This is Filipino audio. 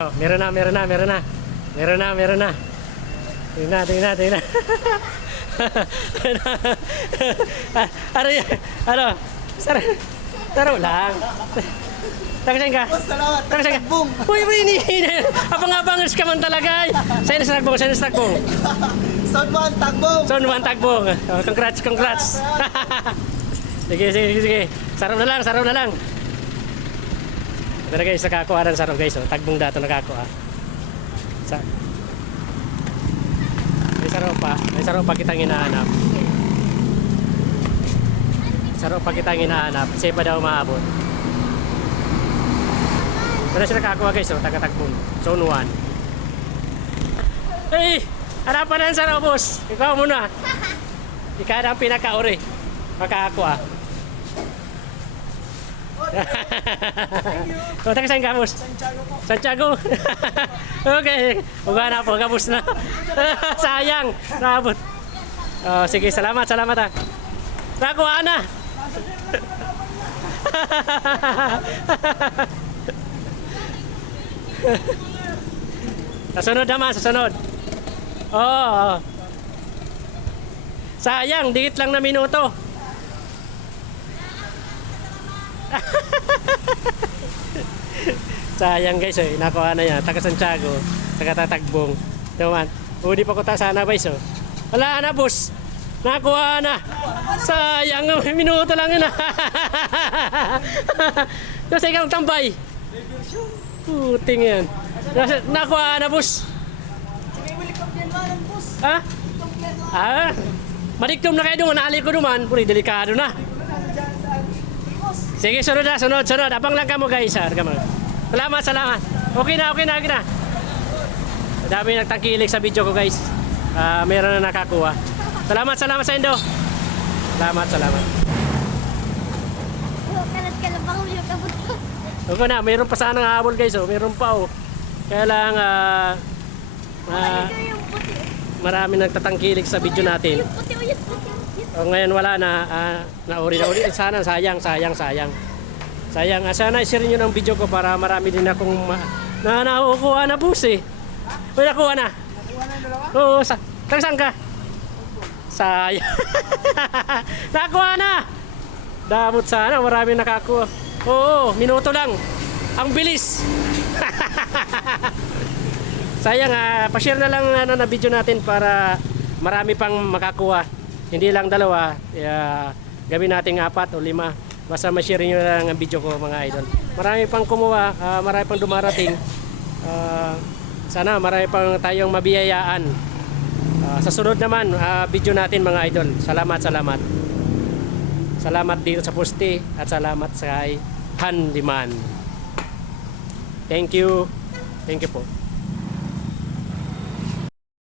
Oh, meron na. Meron na. Tingnan. Ano? Taro lang. Tagasan ka? Salamat. Tagasan ka? Boom. Uy, abang-abangers ka man talaga. Sa'yo na tagbong. Sound 1, tagbong. Son, one tagbong. Oh, congrats. Sige. Sarap na lang. Ito na guys, nakakuha ng sarap guys. Oh. Tagbong dato nakakuha. May sarap pa kitang hinahanap. Kasi pa daw maabot. Ito na siya nakakuha guys. Oh. Taga-tagbong. Zone 1. Hey! Harapan na sarap boss. Ikaw muna. Ikaw na ang pinaka-uri. Makakakuha. So, taga saan ka, boss? Santiago. Okay. Uga na po, kabus na. Sayang. Naabot. Oh, sige, salamat ha. Nakuha na. Sasunod. Oh. Sayang, dikit lang na minuto. Sayang guys, nakuha na yan. Taga Santiago, taga Tagbong. Tuman. Hindi pa ko sana guys. Wala na boss. Nakuha na. Sayang, minuto lang yun. Kasi ikaw tambay. Puting yan. Nakuha na boss. Ha? Maliktom na kayo doon. Naali ko naman. Puri, delikado na. Sige, sunod. Abang lang ka mo guys. Salamat. Okay na. Dami nagtangkilik sa video ko guys. Meron na nakakuha. Salamat sa Indo. Salamat. Okay na, meron pa sanang habol guys. Meron pa Kaya lang marami nagtatangkilik sa video natin. Ngayon wala na. Nauri. Sana sayang. Sana i-share nyo ng video ko para marami din akong nakukuha na boss May nakuha na? Oo, saan ka? Sayang. Nakuha na! Damot sana, marami nakakuha. Oo, minuto lang. Ang bilis. Sayang, pa-share na lang na video natin para marami pang makakuha. Hindi lang dalawa, gawin natin 4 o 5. Basta ma-share nyo lang ang video ko mga idol. Marami pang kumuha, marami pang dumarating. Sana marami pang tayong mabiyayaan. Sa sunod naman, video natin mga idol. Salamat. Salamat dito sa poste at salamat sa handyman. Thank you po.